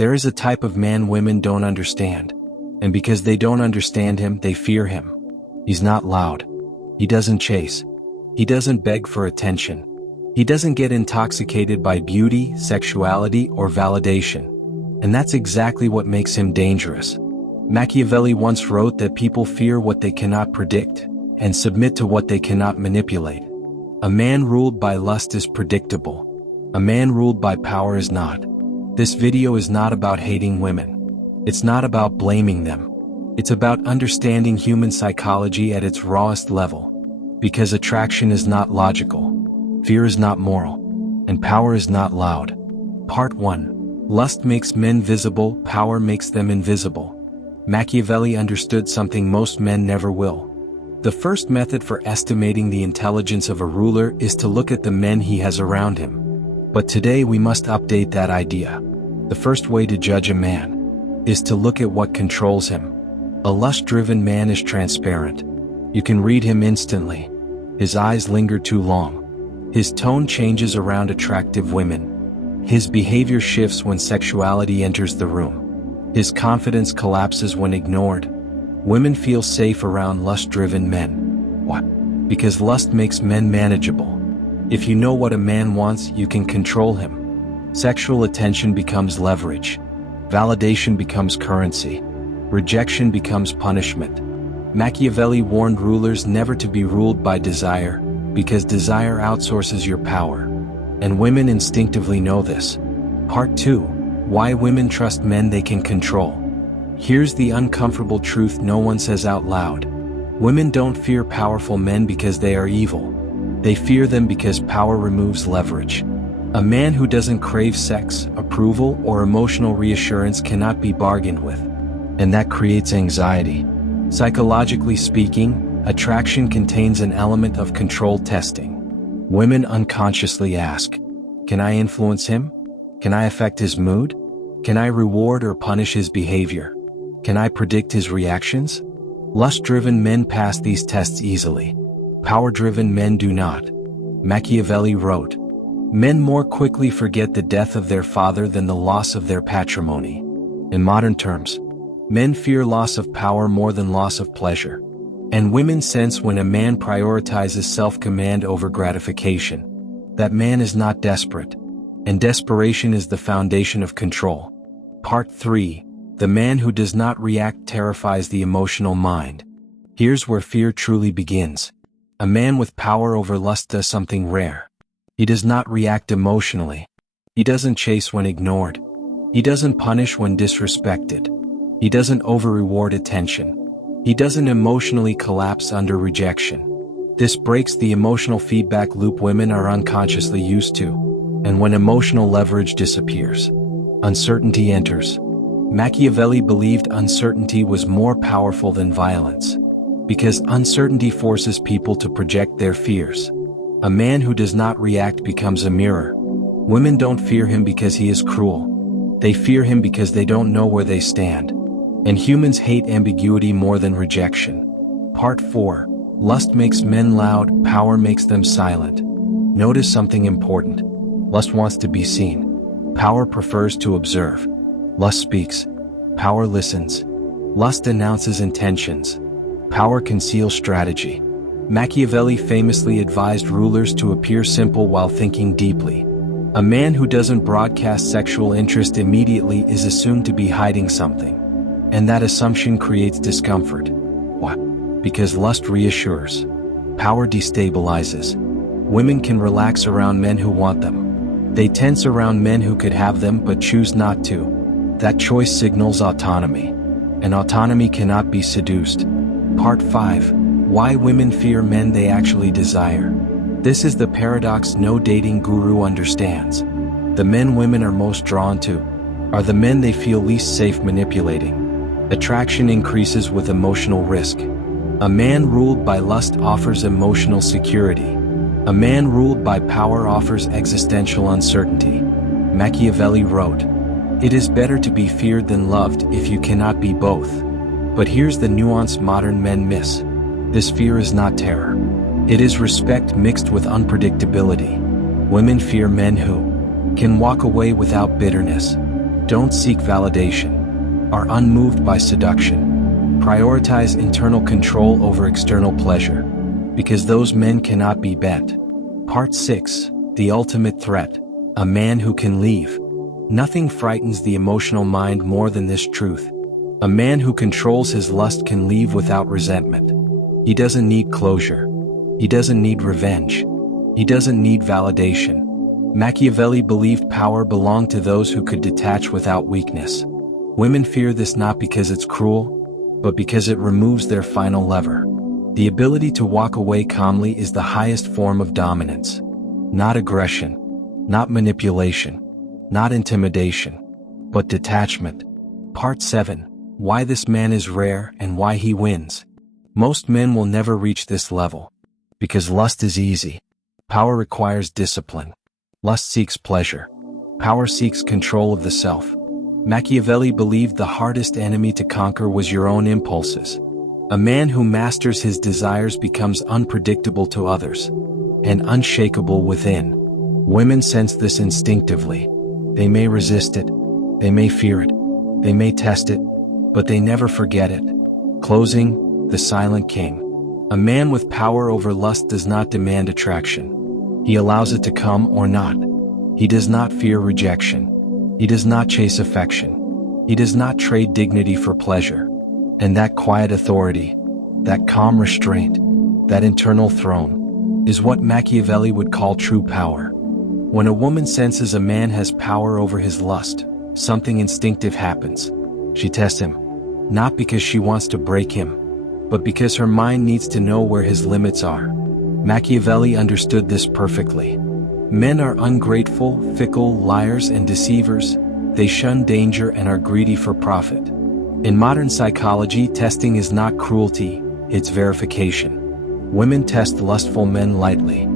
There is a type of man women don't understand. And because they don't understand him, they fear him. He's not loud. He doesn't chase. He doesn't beg for attention. He doesn't get intoxicated by beauty, sexuality, or validation. And that's exactly what makes him dangerous. Machiavelli once wrote that people fear what they cannot predict and submit to what they cannot manipulate. A man ruled by lust is predictable. A man ruled by power is not. This video is not about hating women. It's not about blaming them. It's about understanding human psychology at its rawest level. Because attraction is not logical, fear is not moral, and power is not loud. Part 1. Lust makes men visible, power makes them invisible. Machiavelli understood something most men never will. The first method for estimating the intelligence of a ruler is to look at the men he has around him. But today we must update that idea. The first way to judge a man is to look at what controls him. A lust-driven man is transparent. You can read him instantly. His eyes linger too long. His tone changes around attractive women. His behavior shifts when sexuality enters the room. His confidence collapses when ignored. Women feel safe around lust-driven men. Why? Because lust makes men manageable. If you know what a man wants, you can control him. Sexual attention becomes leverage. Validation becomes currency. Rejection becomes punishment. Machiavelli warned rulers never to be ruled by desire, because desire outsources your power. And women instinctively know this. Part 2. Why women trust men they can control. Here's the uncomfortable truth no one says out loud. Women don't fear powerful men because they are evil. They fear them because power removes leverage. A man who doesn't crave sex, approval, or emotional reassurance cannot be bargained with. And that creates anxiety. Psychologically speaking, attraction contains an element of control testing. Women unconsciously ask, can I influence him? Can I affect his mood? Can I reward or punish his behavior? Can I predict his reactions? Lust-driven men pass these tests easily. Power-driven men do not. Machiavelli wrote, men more quickly forget the death of their father than the loss of their patrimony. In modern terms, men fear loss of power more than loss of pleasure. And women sense when a man prioritizes self-command over gratification. That man is not desperate. And desperation is the foundation of control. Part 3. The man who does not react terrifies the emotional mind. Here's where fear truly begins. A man with power over lust does something rare. He does not react emotionally. He doesn't chase when ignored. He doesn't punish when disrespected. He doesn't over-reward attention. He doesn't emotionally collapse under rejection. This breaks the emotional feedback loop women are unconsciously used to. And when emotional leverage disappears, uncertainty enters. Machiavelli believed uncertainty was more powerful than violence. Because uncertainty forces people to project their fears. A man who does not react becomes a mirror. Women don't fear him because he is cruel. They fear him because they don't know where they stand. And humans hate ambiguity more than rejection. Part 4. Lust makes men loud, power makes them silent. Notice something important. Lust wants to be seen. Power prefers to observe. Lust speaks. Power listens. Lust announces intentions. Power conceals strategy. Machiavelli famously advised rulers to appear simple while thinking deeply. A man who doesn't broadcast sexual interest immediately is assumed to be hiding something. And that assumption creates discomfort. Why? Because lust reassures. Power destabilizes. Women can relax around men who want them. They tense around men who could have them but choose not to. That choice signals autonomy. And autonomy cannot be seduced. Part 5. Why women fear men they actually desire. This is the paradox no dating guru understands. The men women are most drawn to are the men they feel least safe manipulating. Attraction increases with emotional risk. A man ruled by lust offers emotional security. A man ruled by power offers existential uncertainty. Machiavelli wrote, "It is better to be feared than loved if you cannot be both." But here's the nuance modern men miss. This fear is not terror. It is respect mixed with unpredictability. Women fear men who can walk away without bitterness, don't seek validation, are unmoved by seduction, prioritize internal control over external pleasure, because those men cannot be bent. Part 6, the ultimate threat, a man who can leave. Nothing frightens the emotional mind more than this truth. A man who controls his lust can leave without resentment. He doesn't need closure. He doesn't need revenge. He doesn't need validation. Machiavelli believed power belonged to those who could detach without weakness. Women fear this not because it's cruel, but because it removes their final lever. The ability to walk away calmly is the highest form of dominance. Not aggression, not manipulation, not intimidation, but detachment. Part 7, why this man is rare and why he wins. Most men will never reach this level. Because lust is easy. Power requires discipline. Lust seeks pleasure. Power seeks control of the self. Machiavelli believed the hardest enemy to conquer was your own impulses. A man who masters his desires becomes unpredictable to others and unshakable within. Women sense this instinctively. They may resist it, they may fear it, they may test it, but they never forget it. Closing, the silent king. A man with power over lust does not demand attraction. He allows it to come or not. He does not fear rejection. He does not chase affection. He does not trade dignity for pleasure. And that quiet authority, that calm restraint, that internal throne, is what Machiavelli would call true power. When a woman senses a man has power over his lust, something instinctive happens. She tests him, not because she wants to break him, but because her mind needs to know where his limits are. Machiavelli understood this perfectly. Men are ungrateful, fickle, liars, and deceivers. They shun danger and are greedy for profit. In modern psychology, testing is not cruelty, it's verification. Women test lustful men lightly.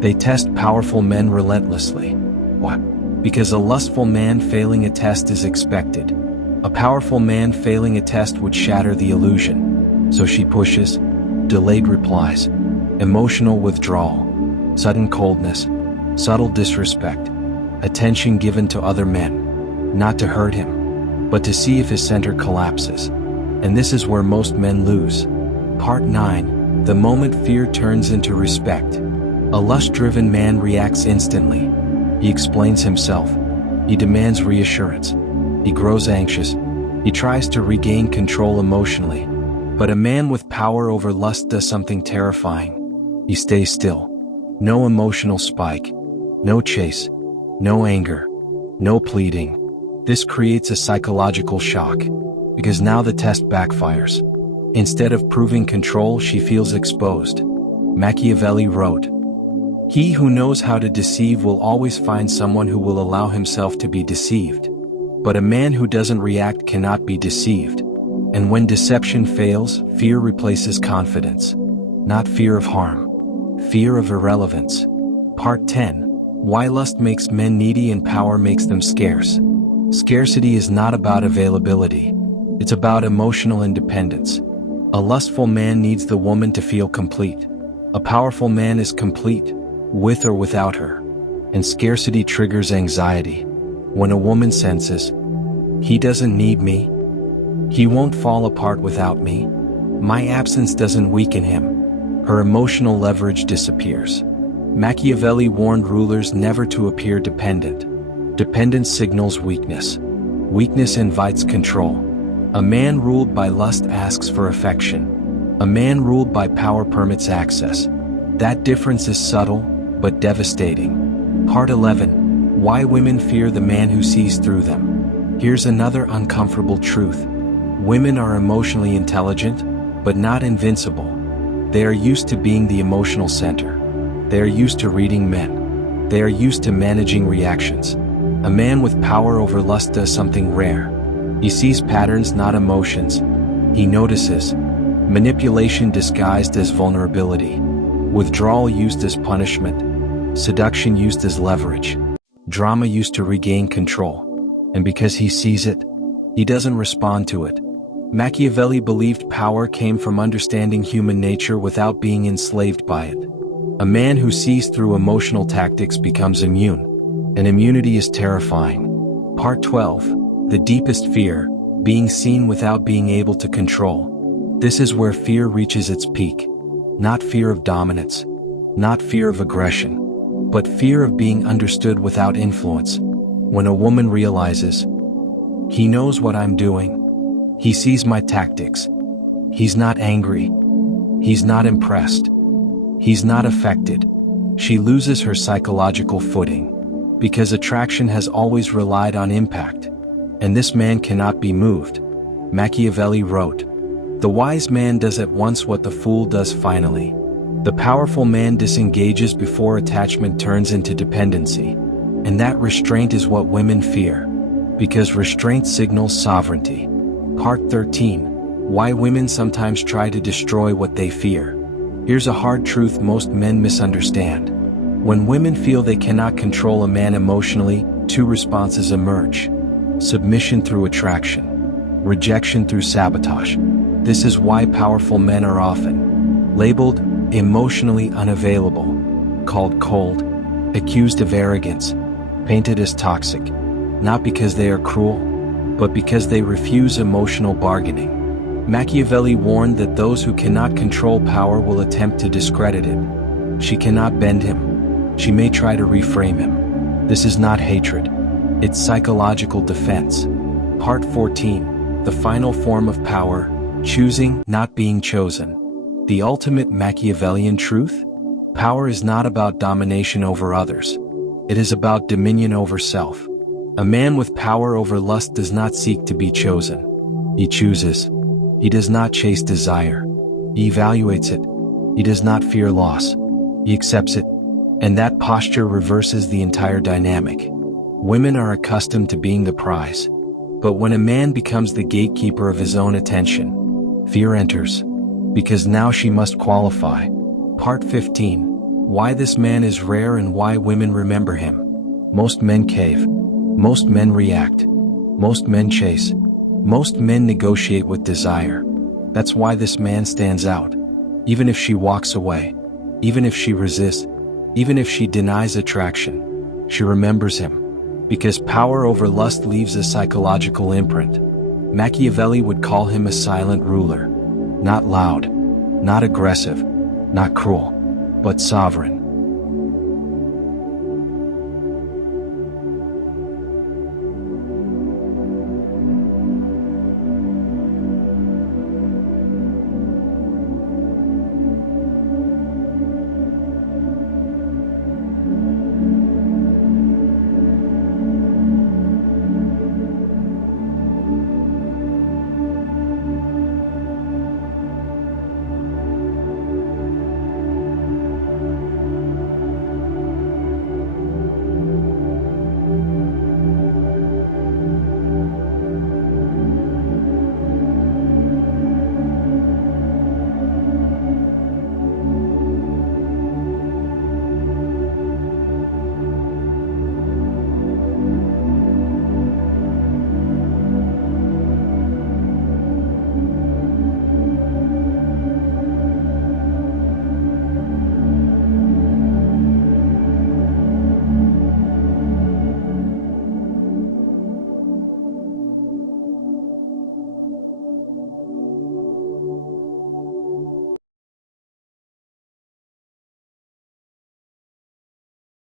They test powerful men relentlessly. Why? Because a lustful man failing a test is expected. A powerful man failing a test would shatter the illusion. So she pushes, delayed replies, emotional withdrawal, sudden coldness, subtle disrespect, attention given to other men, not to hurt him, but to see if his center collapses. And this is where most men lose. Part 9, the moment fear turns into respect. A lust-driven man reacts instantly. He explains himself. He demands reassurance. He grows anxious. He tries to regain control emotionally. But a man with power over lust does something terrifying. He stays still. No emotional spike. No chase. No anger. No pleading. This creates a psychological shock, because now the test backfires. Instead of proving control, she feels exposed. Machiavelli wrote, "He who knows how to deceive will always find someone who will allow himself to be deceived. But a man who doesn't react cannot be deceived. And when deception fails, fear replaces confidence. Not fear of harm. Fear of irrelevance." Part 10, why lust makes men needy and power makes them scarce. Scarcity is not about availability. It's about emotional independence. A lustful man needs the woman to feel complete. A powerful man is complete, with or without her. And scarcity triggers anxiety. When a woman senses, "He doesn't need me. He won't fall apart without me. My absence doesn't weaken him," her emotional leverage disappears. Machiavelli warned rulers never to appear dependent. Dependence signals weakness. Weakness invites control. A man ruled by lust asks for affection. A man ruled by power permits access. That difference is subtle, but devastating. Part 11, why women fear the man who sees through them. Here's another uncomfortable truth. Women are emotionally intelligent, but not invincible. They are used to being the emotional center. They are used to reading men. They are used to managing reactions. A man with power over lust does something rare. He sees patterns, not emotions. He notices manipulation disguised as vulnerability, withdrawal used as punishment, seduction used as leverage, drama used to regain control. And because he sees it, he doesn't respond to it. Machiavelli believed power came from understanding human nature without being enslaved by it. A man who sees through emotional tactics becomes immune, and immunity is terrifying. Part 12, The deepest fear, being seen without being able to control. This is where fear reaches its peak. Not fear of dominance, not fear of aggression, but fear of being understood without influence. When a woman realizes, he knows what I'm doing, he sees my tactics, he's not angry, he's not impressed, he's not affected, she loses her psychological footing, because attraction has always relied on impact, and this man cannot be moved. Machiavelli wrote, "The wise man does at once what the fool does finally. The powerful man disengages before attachment turns into dependency." And that restraint is what women fear, because restraint signals sovereignty. Part 13. Why women sometimes try to destroy what they fear. Here's a hard truth most men misunderstand. When women feel they cannot control a man emotionally, two responses emerge. Submission through attraction. Rejection through sabotage. This is why powerful men are often labeled emotionally unavailable, called cold, accused of arrogance, painted as toxic, not because they are cruel, but because they refuse emotional bargaining. Machiavelli warned that those who cannot control power will attempt to discredit it. She cannot bend him. She may try to reframe him. This is not hatred. It's psychological defense. Part 14. The final form of power, choosing, not being chosen. The ultimate Machiavellian truth? Power is not about domination over others. It is about dominion over self. A man with power over lust does not seek to be chosen. He chooses. He does not chase desire. He evaluates it. He does not fear loss. He accepts it. And that posture reverses the entire dynamic. Women are accustomed to being the prize. But when a man becomes the gatekeeper of his own attention, fear enters. Because now she must qualify. Part 15. Why this man is rare and why women remember him. Most men cave. Most men react. Most men chase. Most men negotiate with desire. That's why this man stands out. Even if she walks away. Even if she resists. Even if she denies attraction. She remembers him. Because power over lust leaves a psychological imprint. Machiavelli would call him a silent ruler. Not loud, not aggressive, not cruel, but sovereign.